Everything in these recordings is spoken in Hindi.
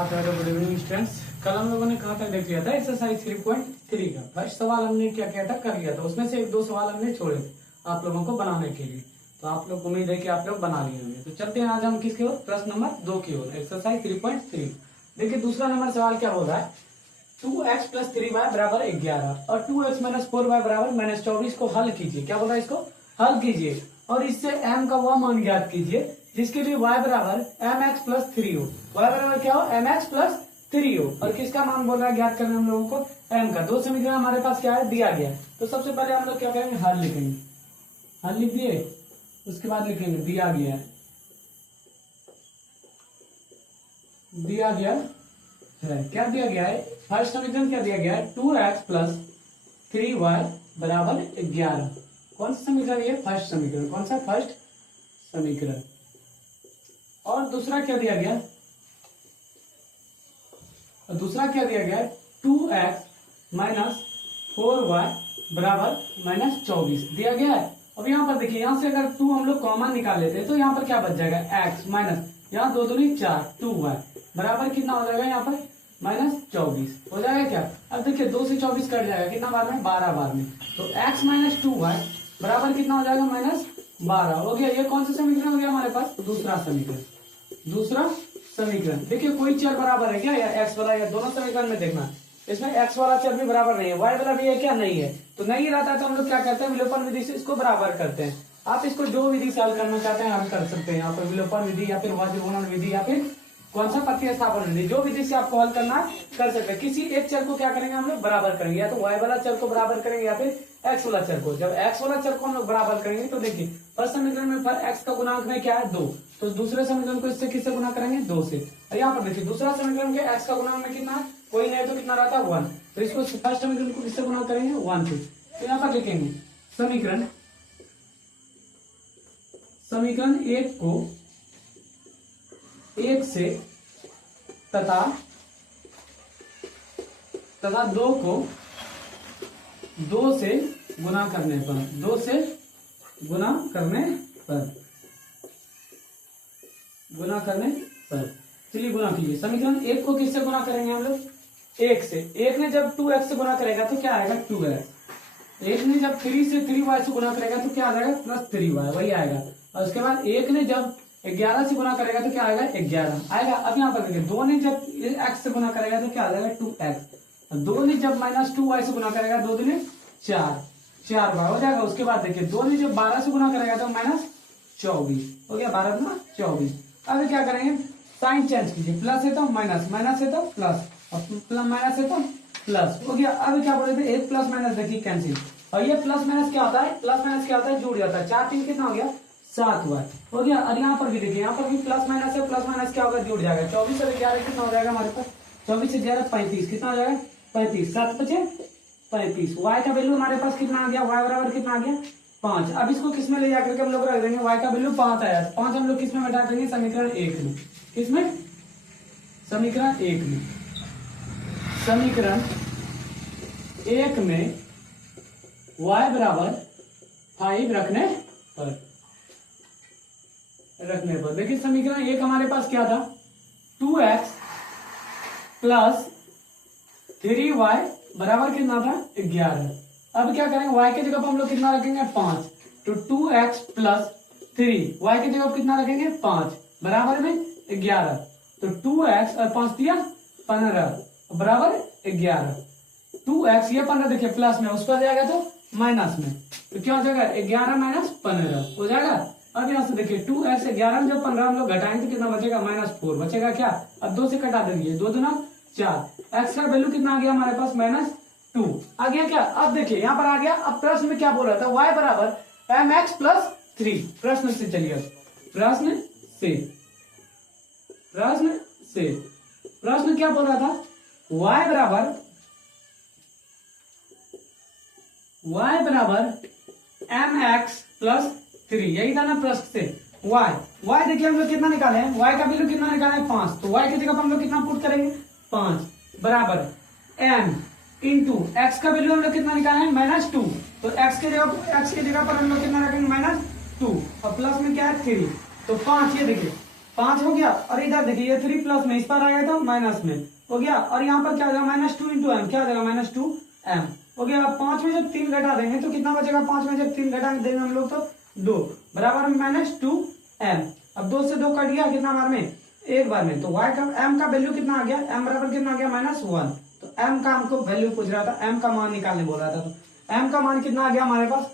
Good evening students. कल हम लोगों ने कहा था देख लिया था एक्सरसाइज 3.3 का फर्स्ट सवाल हमने क्या किया था कर लिया था। उसमें से एक दो सवाल हमने छोड़े थे आप लोगों को बनाने के लिए, तो आप लोग उम्मीद है कि आप लोग बना लिए होंगे। तो चलते हैं आज हम किसकी ओर, प्रश्न नंबर 2 की ओर, एक्सरसाइज 3.3। देखिए दूसरा नंबर सवाल क्या हो रहा है, 2x + 3y बराबर 11 और 2x - 4y बराबर -24 को हल कीजिए। क्या बोला, इसको हल कीजिए और इससे m का वह मान ज्ञात कीजिए जिसके लिए y बराबर mx + 3 हो। y बराबर क्या हो, mx + 3 हो। और किसका मान बोल रहा है ज्ञात करने हम लोगों को, m का। दो समीकरण हमारे पास क्या है, दिया गया है। तो सबसे पहले हम लोग क्या करेंगे, हल लिखेंगे। हल लिख दिए, उसके बाद लिखेंगे दिया गया है, दिया गया है। क्या दिया गया है, फर्स्ट समीकरण क्या दिया गया है, 2x + 3y बराबर 11। कौन सा समीकरण, ये फर्स्ट समीकरण। कौन सा, फर्स्ट समीकरण। और दूसरा क्या दिया गया, दूसरा क्या दिया गया, 2x - 4y बराबर -24 दिया गया है। अब यहाँ पर देखिए, यहाँ से अगर 2 हम लोग कॉमन निकाल लेते हैं तो यहाँ पर क्या बच जाएगा, x माइनस यहाँ 2 दूनी 4 2y बराबर कितना हो जाएगा, यहाँ पर -24 हो जाएगा क्या। अब देखिए 2 से 24 कट जाएगा, कितना बार में, 12 बार में। तो x - 2y बराबर कितना हो जाएगा, -12 हो गया। ये कौन सा समीकरण हो गया हमारे पास, दूसरा समीकरण। दूसरा समीकरण देखिए कोई चर बराबर है क्या, या x वाला, या दोनों समीकरण में देखना इसमें x वाला चर भी बराबर नहीं है, y वाला भी है क्या, नहीं है। तो नहीं रहता है तो हम लोग क्या करते हैं, विलोपन विधि से इसको बराबर करते हैं। आप इसको जो विधि से हल करना चाहते हैं हम कर सकते हैं, यहाँ पर विलोपन विधि या फिर वज्रगुणन विधि या फिर कौन सा, प्रतिस्थापन विधि। जो विधि से आपको हल करना कर सकते हैं। किसी एक चर को क्या करेंगे हम लोग, बराबर करेंगे, या तो y वाला चर को बराबर करेंगे या फिर x वाला चर को। जब x वाला चर को हम लोग बराबर करेंगे तो देखिए फर्स्ट समीकरण में x का गुणांक में क्या है, 2, तो दूसरे समीकरण को इससे किससे गुना करेंगे, 2 से। और यहाँ पर देखिए दूसरा समीकरण के x का गुणांक में कितना है, कोई नहीं तो कितना रहता है, 1। तो इसको फर्स्ट समीकरण को किससे गुना करेंगे, 1 से। तो यहाँ पर लिखेंगे समीकरण 1 को 1 से तथा 2 को 2 से गुना करने पर, 2 से गुना करने पर, चलिए गुना कीजिए। समीकरण 1 को किससे गुना करेंगे हम लोग, 1 से। 1 ने जब 2x से गुना करेगा तो क्या आएगा, 2x। 1 ने जब 3 से 3y से गुना करेगा तो क्या आ जाएगा, +3y, वही आएगा। और उसके बाद 1 ने जब 11 से गुना करेगा तो क्या आएगा, 11 आएगा। अब यहाँ पर देखिए 2 ने जब x से गुना करेगा तो क्या आ जाएगा, 2x। 2 ने जब -2y से गुना करेगा, 2 दूनी 4y हो जाएगा। उसके बाद देखिए 2 ने जब 12 से गुना करेगा तो -24 हो गया, 12 गुना 24। अब क्या करेंगे, साइन चेंज कीजिए, प्लस है तो माइनस, माइनस है तो प्लस, और माइनस है तो प्लस हो गया। अब क्या बोले थे, 1 + माइनस देखिए कैंसिल, और ये प्लस माइनस क्या होता है, प्लस माइनस क्या होता है, जुड़ जाता है। 4 3 कितना हो गया, 7y हो गया। और यहाँ पर भी देखिए, यहाँ पर भी प्लस माइनस है, प्लस माइनस क्या होगा, जुड़ जाएगा। 24 और 11 कितना हो जाएगा हमारे पास, 24 से 11 35, कितना हो जाएगा, 35, 7 × 5 35। y का वैल्यू हमारे पास कितना आ गया, y बराबर कितना आ गया, 5। अब इसको किसमें ले जाकर के हम लोग रख देंगे, y का वैल्यू 5 आया, 5 हम लोग किसमें बैठा देंगे, समीकरण 1 में। किसमें, समीकरण 1 में। समीकरण 1 में y बराबर 5 रखने पर देखिए समीकरण 1 हमारे पास क्या था, 2x + 3y बराबर कितना था, 11। अब क्या करेंगे, y के जगह पर हम लोग कितना रखेंगे, 5। तो 2x + 3 y के जगह पर कितना रखेंगे, 5 बराबर में 11। तो 2x और 5 दिया 15 बराबर 11। 2x ये 15 देखिए प्लस में, उस पर जाएगा तो माइनस में, तो क्या हो जाएगा, 11 - 15 हो जाएगा। अब यहाँ से देखिए 2x 11 में जब 15 हम लोग घटाएंगे तो कितना बचेगा, -4 बचेगा क्या। अब 2 से कटा देंगे, 2 दूना 4, x का वैल्यू कितना आ गया हमारे पास, -2 आ गया क्या। अब देखिए यहाँ पर आ गया। अब प्रश्न में क्या बोल रहा था, y बराबर mx + 3। प्रश्न से चलिए, प्रश्न क्या बोल रहा था, y बराबर mx + 3, यही था ना प्रश्न से। y देखिए हम लोग कितना निकाले हैं, y का वैल्यू कितना निकाले हैं, 5। तो y की जगह पर हम लोग कितना पुट करेंगे, 5 बराबर m इंटू x का वैल्यू हम लोग कितना निकाले हैं, -2। तो x की जगह पर हम लोग कितना रखेंगे, -2, और प्लस में क्या है, 3। तो 5, ये देखिए 5 हो गया, और इधर देखिए ये 3 प्लस में, इस पर आ गया था माइनस में हो गया, और यहाँ पर क्या हो जाएगा -2 इंटू एम, क्या हो जाएगा -2m हो गया। अब 5 में जब 3 घटा देंगे तो कितना बचेगा, 5 में जब 3 घटा देंगे हम लोग तो 2 बराबर -2m। अब 2 से 2 कट गया, कितना बार में, एक बार में, तो y का m का वैल्यू कितना आ गया, m बराबर कितना आ गया -1। तो m का हमको वैल्यू पूछ रहा था, m का मान निकालने बोल रहा था, तो m का मान कितना आ गया हमारे पास,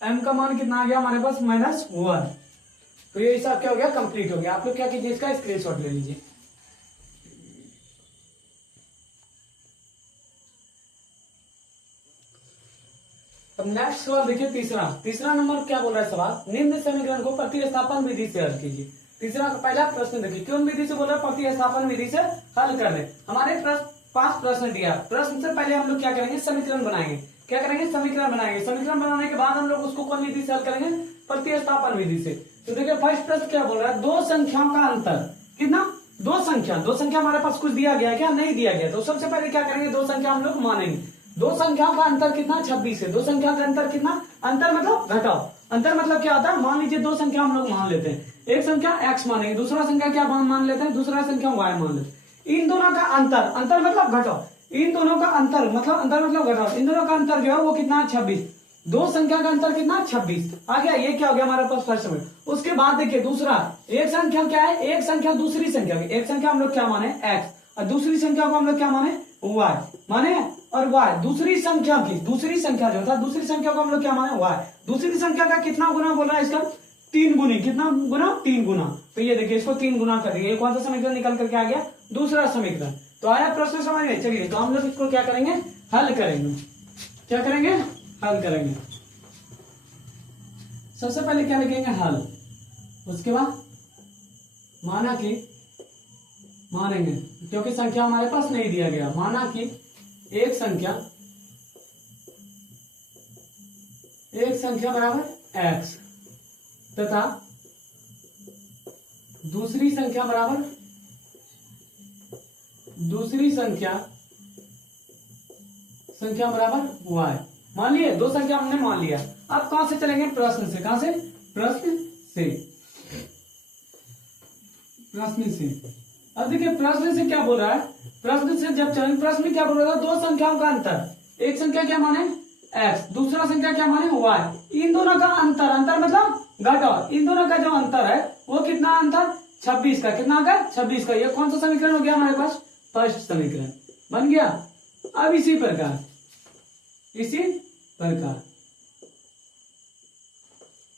m का मान कितना आ गया हमारे पास -1। तो ये हिसाब क्या हो गया, कंप्लीट हो गया। आप लोग क्या कीजिए, इसका स्क्रीनशॉट ले लीजिए। अब नेक्स्ट सवाल देखिए, तीसरा नंबर क्या बोल रहा है सवाल, निम्न समीकरण को प्रतिस्थापन विधि से हल कीजिए। तीसरा पहला प्रश्न देखिए, क्यों विधि से बोल रहा है, प्रतिस्थापन विधि से हल कर ले। हमारे 5 प्रश्न दिया, प्रश्न से पहले हम लोग क्या करेंगे, समीकरण बनाएंगे। क्या करेंगे, समीकरण बनाएंगे। समीकरण बनाने के बाद हम लोग उसको कौन विधि से हल करेंगे, प्रतिस्थापन विधि से। तो देखिए फर्स्ट प्रश्न क्या बोल रहा है, दो संख्याओं का अंतर कितना, दो संख्या हमारे पास कुछ दिया गया है क्या, नहीं दिया गया। तो सबसे पहले क्या करेंगे, दो संख्या हम लोग मानेंगे। दो संख्याओं का अंतर कितना, 26 है। दो संख्या का अंतर कितना, अंतर मतलब घटाओ, अंतर मतलब क्या होता है, मान लीजिए दो संख्या हम लोग मान लेते हैं, एक संख्या x मानेंगे, दूसरा संख्या क्या मान लेते हैं, दूसरा संख्या y मान लेते हैं। इन दोनों का अंतर मतलब घटाओ, इन दोनों का अंतर मतलब घटाओ, इन दोनों का अंतर जो है वो कितना, 26। दो संख्या का अंतर कितना, 26 आ गया। ये क्या हो गया हमारे पास फर्स्ट में। उसके बाद देखिए दूसरा, एक संख्या क्या है, एक संख्या दूसरी संख्या की, एक संख्या हम लोग क्या माने x, और दूसरी संख्या को हम लोग क्या माने, y माने, और y दूसरी संख्या की, दूसरी संख्या जो था, दूसरी संख्या को हम लोग क्या माने, y। दूसरी संख्या का कितना गुना बोल रहा है, इसका 3 गुनी, कितना गुना, 3 गुना। तो ये देखिए इसको 3 गुना कर दिए, कौन सा समीकरण निकल करके आ गया, दूसरा समीकरण। तो आया प्रश्न समझ में। चलिए तो हम लोग इसको क्या करेंगे, हल करेंगे। क्या करेंगे, हल करेंगे। सबसे पहले क्या लिखेंगे, हल। उसके बाद मानेंगे, क्योंकि संख्या हमारे पास नहीं दिया गया। माना कि एक संख्या बराबर x तथा दूसरी संख्या बराबर y। मान लिए, दो संख्या हमने मान लिया। अब कहां से चलेंगे, प्रश्न से। कहां से, प्रश्न से। अब देखिए प्रश्न से क्या बोल रहा है, प्रश्न से जब चलेंगे, प्रश्न में क्या बोल रहा था, दो संख्याओं का अंतर, एक संख्या क्या माने x, दूसरा संख्या क्या माने y। इन दोनों का अंतर मतलब घटाओ, इन दोनों का जो अंतर है वो कितना, अंतर 26 का, कितना होगा, 26 का। ये कौन सा समीकरण हो गया हमारे पास, फर्स्ट समीकरण बन गया। अब इसी प्रकार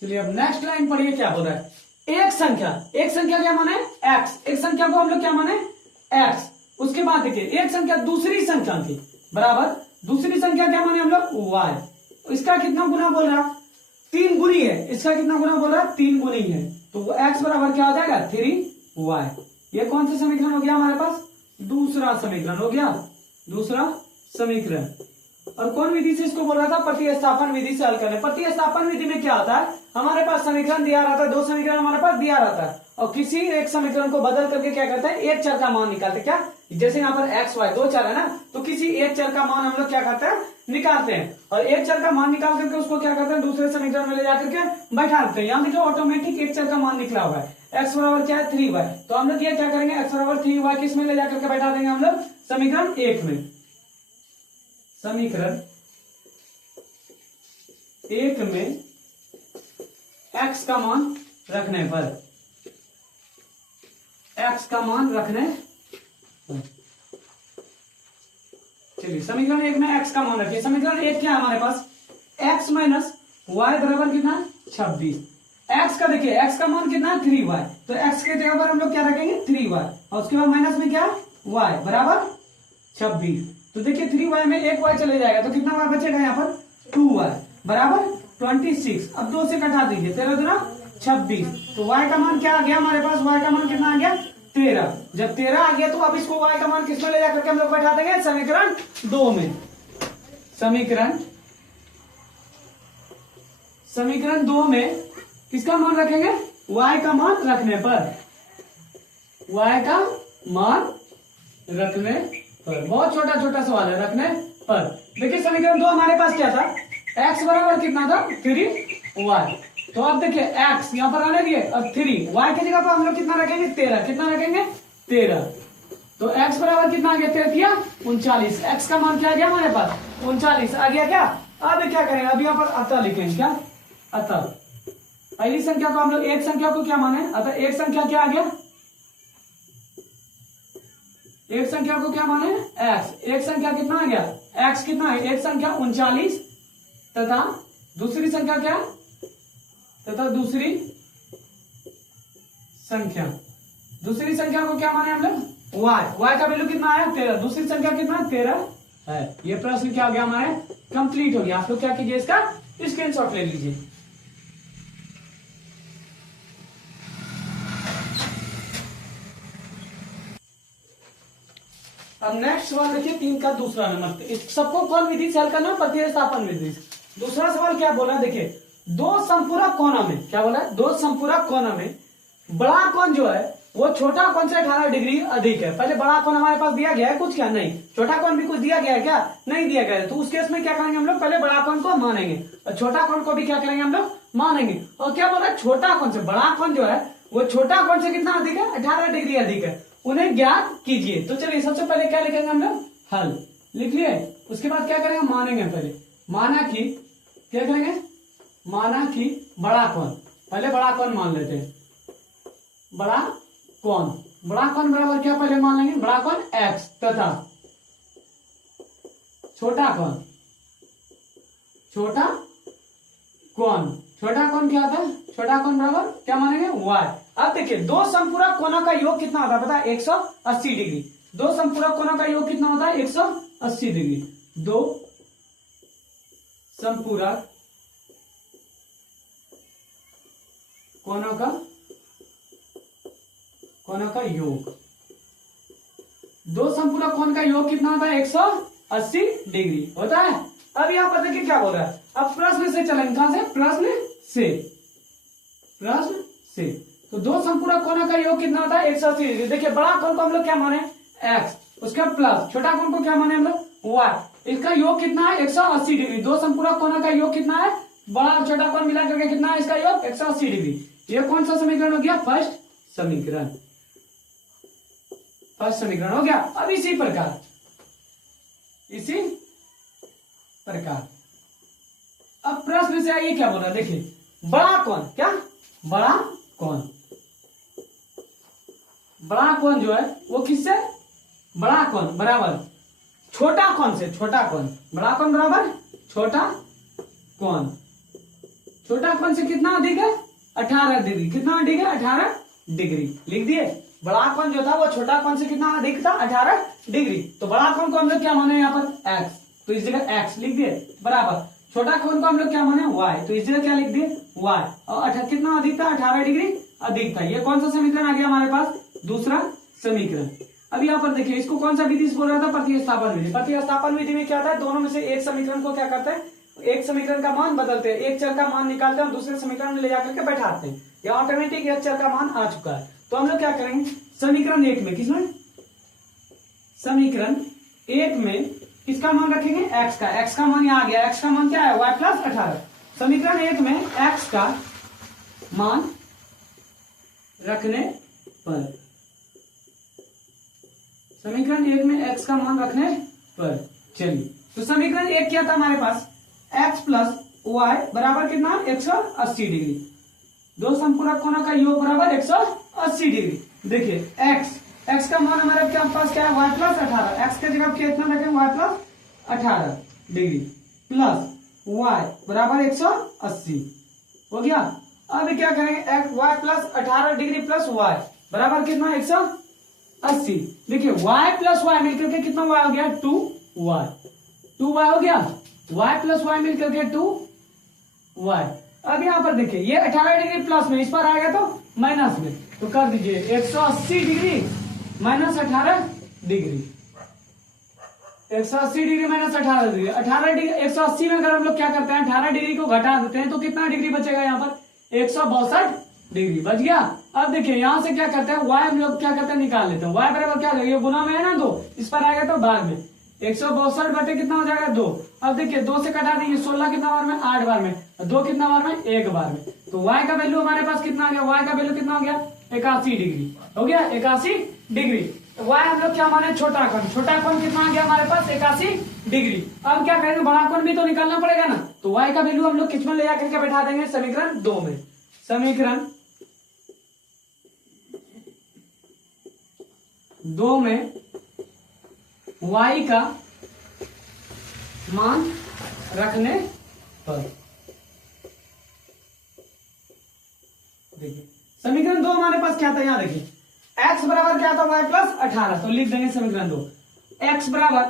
चलिए अब नेक्स्ट लाइन पढ़िए, क्या बोल रहा है, एक संख्या क्या माने x, एक संख्या को हम लोग क्या माने x। उसके बाद देखिए एक संख्या दूसरी संख्या की बराबर, दूसरी संख्या क्या माने हम लोग y। इसका कितना गुना बोल रहा, 3 गुनी है। इसका कितना गुना बोल रहा, 3 गुनी है। तो x बराबर क्या हो जाएगा, 3y। ये कौन सा समीकरण हो गया हमारे पास, दूसरा समीकरण हो गया, दूसरा समीकरण। और कौन विधि से इसको बोल रहा था, प्रतिस्थापन विधि से हल करने। प्रतिस्थापन विधि में क्या होता है, हमारे पास समीकरण दिया रहता है, दो समीकरण हमारे पास दिया रहता है, और किसी एक समीकरण को बदल करके क्या करते हैं, एक चर का मान निकालते हैं। क्या, जैसे यहाँ पर x y दो चर है ना, तो किसी एक चर का मान हम लोग क्या करते हैं, निकालते हैं। और एक चर का मान निकाल करके उसको क्या करते हैं, दूसरे समीकरण में ले जाकर के बैठा देते हैं। यहाँ देखिए ऑटोमेटिक एक चर का मान निकला हुआ है, x बराबर क्या है, 3y। तो हम लोग ये क्या करेंगे, x बराबर 3y किस में ले जाकर के बैठा देंगे हम लोग, समीकरण 1 में। समीकरण 1 में x का मान रखने पर, चलिए समीकरण 1 में x का मान रखिए। समीकरण 1 क्या है हमारे पास, x माइनस y बराबर कितना, 26। x का देखिए, x का मान कितना, 3y। तो x के जगह पर हम लोग क्या रखेंगे, 3y, और उसके बाद माइनस में क्या, y बराबर 26। तो देखिए 3y में एक y चले जाएगा, तो कितना y बचेगा यहाँ पर, 2y बराबर 26। अब 2 से कटा दीजिए, 13 दूना 26। तो y का मान क्या आ गया हमारे पास, y का मान कितना आ गया, 13। जब 13 आ गया तो अब इसको y का मान किसमें ले जाकर के हम लोग बैठा देंगे, समीकरण 2 में। समीकरण 2 में किसका मान रखेंगे, y का मान रखने पर, बहुत छोटा छोटा सवाल है, रखने पर। देखिए समीकरण 2 हमारे पास क्या था, x बराबर कितना था, 3y। तो अब देखिए x यहाँ पर आने दिए और 3, y की जगह पर हम लोग कितना रखेंगे 13, कितना रखेंगे 13। तो x बराबर कितना आ गया 13 39, x का मान क्या आ गया हमारे पास 39 आ गया क्या। अब क्या करेंगे, अब यहाँ पर अतः लिखेंगे, क्या अतः पहली संख्या को हम लोग एक संख्या को क्या माने, अतः एक संख्या क्या आ गया, एक संख्या को क्या माने x, एक संख्या कितना आ गया x कितना है, एक संख्या 39 तथा दूसरी संख्या क्या, तथा दूसरी संख्या को क्या माने हम लोग y का वैल्यू कितना आया 13, दूसरी संख्या कितना 13 है। ये प्रश्न क्या हो गया हमारे कंप्लीट हो गया। आप लोग क्या कीजिए, इसका स्क्रीनशॉट ले लीजिए। अब नेक्स्ट सवाल देखिए 3 का दूसरा नंबर, सबको कौन विधि से हल करना, प्रतिस्थापन विधि। दूसरा सवाल क्या बोला, देखिए दो संपूरक कोणों में, क्या बोला, दो संपूरक कोणों में बड़ा कोण जो है वो छोटा कोण से 18 डिग्री अधिक है। पहले बड़ा कोण हमारे पास दिया गया है कुछ, क्या नहीं, छोटा कोण भी कुछ दिया गया है क्या, नहीं दिया गया है। तो उस केस में क्या करेंगे हम लोग, पहले बड़ा कोण को मानेंगे और छोटा कोण को भी क्या करेंगे हम लोग मानेंगे। और क्या बोला, छोटा कोण से बड़ा कोण जो है वो छोटा कोण से कितना अधिक है 18 डिग्री अधिक है, उन्हें ज्ञात कीजिए। तो चलिए सबसे पहले क्या लिखेंगे हम लोग, हल लिख लिए। उसके बाद क्या करेंगे, मानेंगे। पहले माना कि क्या करेंगे, माना कि बड़ा कोण, पहले बड़ा कोण मान लेते हैं। बड़ा कोण बराबर क्या पहले मान लेंगे, बड़ा कोण x तथा छोटा कोण क्या होता है, छोटा कोण बराबर क्या मानेंगे y। अब देखिए दो संपूरक कोणों का योग कितना होता है पता है 180 डिग्री। दो संपूरक कोणों का योग कितना होता है 180 डिग्री। दो संपूरक कोणों का योग, दो संपूरक कोण का योग कितना होता है 180 डिग्री होता है। अब यहां पर देखिए क्या बोल रहा है, अब प्रश्न से चलेंगे, कहां से, प्रश्न से। तो दो संपूरक कोणों का योग कितना होता है 180 डिग्री। देखिए बड़ा कोण को हम लोग क्या माने x, उसका प्लस छोटा कोण को क्या माने हम लोग y, इसका योग कितना है 180 डिग्री। दो संपूरक कोणों का योग कितना है, बड़ा और छोटा कोण मिला करके कितना है इसका योग 180 डिग्री। ये कौन सा समीकरण हो गया, फर्स्ट समीकरण हो गया। अब इसी प्रकार अब प्रश्न से आइए क्या बोल रहा है, देखिए बड़ा कोण, क्या बड़ा कोण जो है वो किससे, बड़ा कोण बराबर छोटा कोण से, बड़ा कोण बराबर छोटा कोण से कितना अधिक है 18 डिग्री, कितना अधिक है 18 डिग्री। लिख दिए, बड़ा कोण जो था वो छोटा कोण से कितना अधिक था 18 डिग्री। तो बड़ा कोण को हम लोग क्या माने यहाँ पर x, तो इस जगह x लिख दिए बराबर छोटा कोण को हम लोग क्या माने y, तो इस जगह क्या लिख दिए y। और कितना अधिक था 18 डिग्री अधिक था। ये कौन सा समीकरण आ गया हमारे पास, दूसरा समीकरण। अब यहाँ पर देखिए इसको कौन सा विधि से बोल रहा था, प्रतिस्थापन विधि। प्रतिस्थापन विधि में क्या था, दोनों में से एक समीकरण को क्या करते हैं, एक समीकरण का मान बदलते हैं, एक चर का मान निकालते हैं और दूसरे समीकरण में ले जाकर के बैठाते हैं। ये ऑटोमेटिक एक चर का मान आ चुका है। तो हम लोग क्या करेंगे, समीकरण 1 में, किसमें, समीकरण 1 में किसका मान रखेंगे, x का मान यहाँ आ गया। x का मान क्या है y प्लस 18। समीकरण 1 में x का मान रखने पर, समीकरण 1 में x का मान रखने पर, चलिए तो समीकरण 1 क्या था हमारे पास, x प्लस y बराबर कितना 180 डिग्री। दो संपूरक कोणों का योग बराबर 180 डिग्री। देखिए x का मान हमारे क्या पास क्या है y प्लस 18, x के जगह कितना रखें y plus 18 degree plus y बराबर 180 हो गया। अब क्या करेंगे, y plus 18 degree plus y बराबर कितना 180। देखिए y प्लस y मिलकर के कितना y हो गया 2y हो गया, y प्लस y मिलकर के 2y। अब यहाँ पर देखिए ये 18 डिग्री प्लस में, इस पर आएगा तो माइनस में, तो कर दीजिए 180 degree minus 18 degree, 180 degree minus 18 degree. 18 degree 180 में अगर हम लोग क्या करते हैं 18 डिग्री को घटा देते हैं तो कितना डिग्री बचेगा, यहाँ पर 162 डिग्री बच गया। अब देखिए यहां से क्या करते हैं y हम लोग क्या करते हैं निकाल लेते हैं, y बराबर क्या, ये गुना में है ना 2, इस पर आएगा तो भाग में 162 बटे कितना हो जाएगा 2। अब देखिए 2 से कटा देंगे, 16 कितना बार में 8 बार में, 2 कितना बार में 1 बार में। तो y का वैल्यू हमारे पास कितना आ गया, y का वैल्यू कितना हो गया 81 डिग्री हो गया, 81 डिग्री। y हम लोग क्या माने छोटा कोण, छोटा कोण कितना आ गया हमारे पास 81 डिग्री। अब क्या करेंगे, बड़ा कोण भी तो निकालना पड़ेगा ना, तो y का वैल्यू हम लोग किस में ले जाकर के बैठा देंगे, समीकरण 2 में। समीकरण 2 में y का मान रखने पर, देखिए समीकरण 2 हमारे पास क्या था, यहां देखिए x बराबर क्या था y प्लस 18, तो लिख देंगे समीकरण 2 x बराबर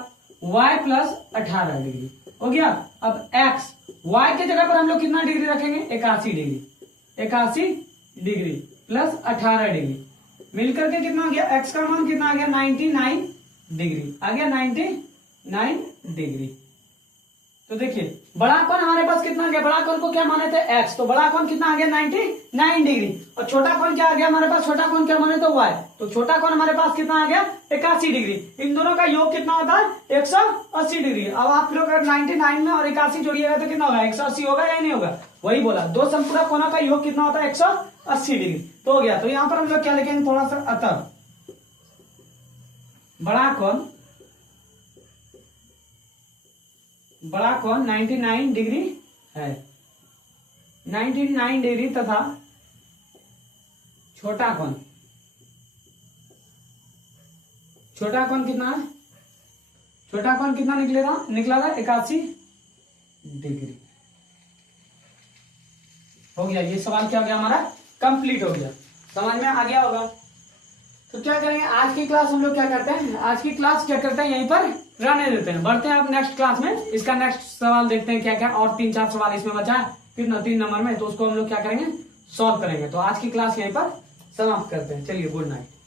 y प्लस 18 डिग्री हो गया। अब x y के जगह पर हम लोग कितना डिग्री रखेंगे 81 डिग्री, 81 डिग्री प्लस 18 डिग्री मिलकर के कितना हो गया, x का मान कितना आ गया 99 डिग्री आ गया, 99 डिग्री। तो देखिए बड़ा कोण हमारे पास कितना आ गया, बड़ा कोण को क्या माने थे x, तो बड़ा कोण कितना आ गया 99 डिग्री, और छोटा कोण क्या आ गया हमारे पास, छोटा कोण क्या माने तो y, तो छोटा कोण हमारे पास कितना आ गया 81 डिग्री। इन दोनों का योग कितना होता है 180 डिग्री। अब आप लोग अगर 99 में और 81 जोड़िएगा तो कितना होगा 180 होगा या नहीं होगा, वही बोला, दो संपूर्ण कोणों का योग कितना होता है 180 डिग्री। तो हो गया, तो यहाँ पर हम लोग क्या लिखेंगे थोड़ा सा, अतः बड़ा कोण 99 डिग्री है, 99 डिग्री तथा छोटा कोण कितना है, छोटा कोण कितना निकला था 81 डिग्री हो गया। ये सवाल क्या हो गया हमारा कंप्लीट हो गया, समझ में आ गया होगा। तो क्या करेंगे आज की क्लास हम लोग क्या करते हैं, आज की क्लास क्या करते हैं यहीं पर रहने देते हैं, बढ़ते हैं अब नेक्स्ट क्लास में। इसका नेक्स्ट सवाल देखते हैं क्या क्या, और 3-4 सवाल इसमें बचा है कितना 3 नंबर में, तो उसको हम लोग क्या करेंगे सॉल्व करेंगे। तो आज की क्लास यहीं पर समाप्त करते हैं, चलिए गुड नाइट।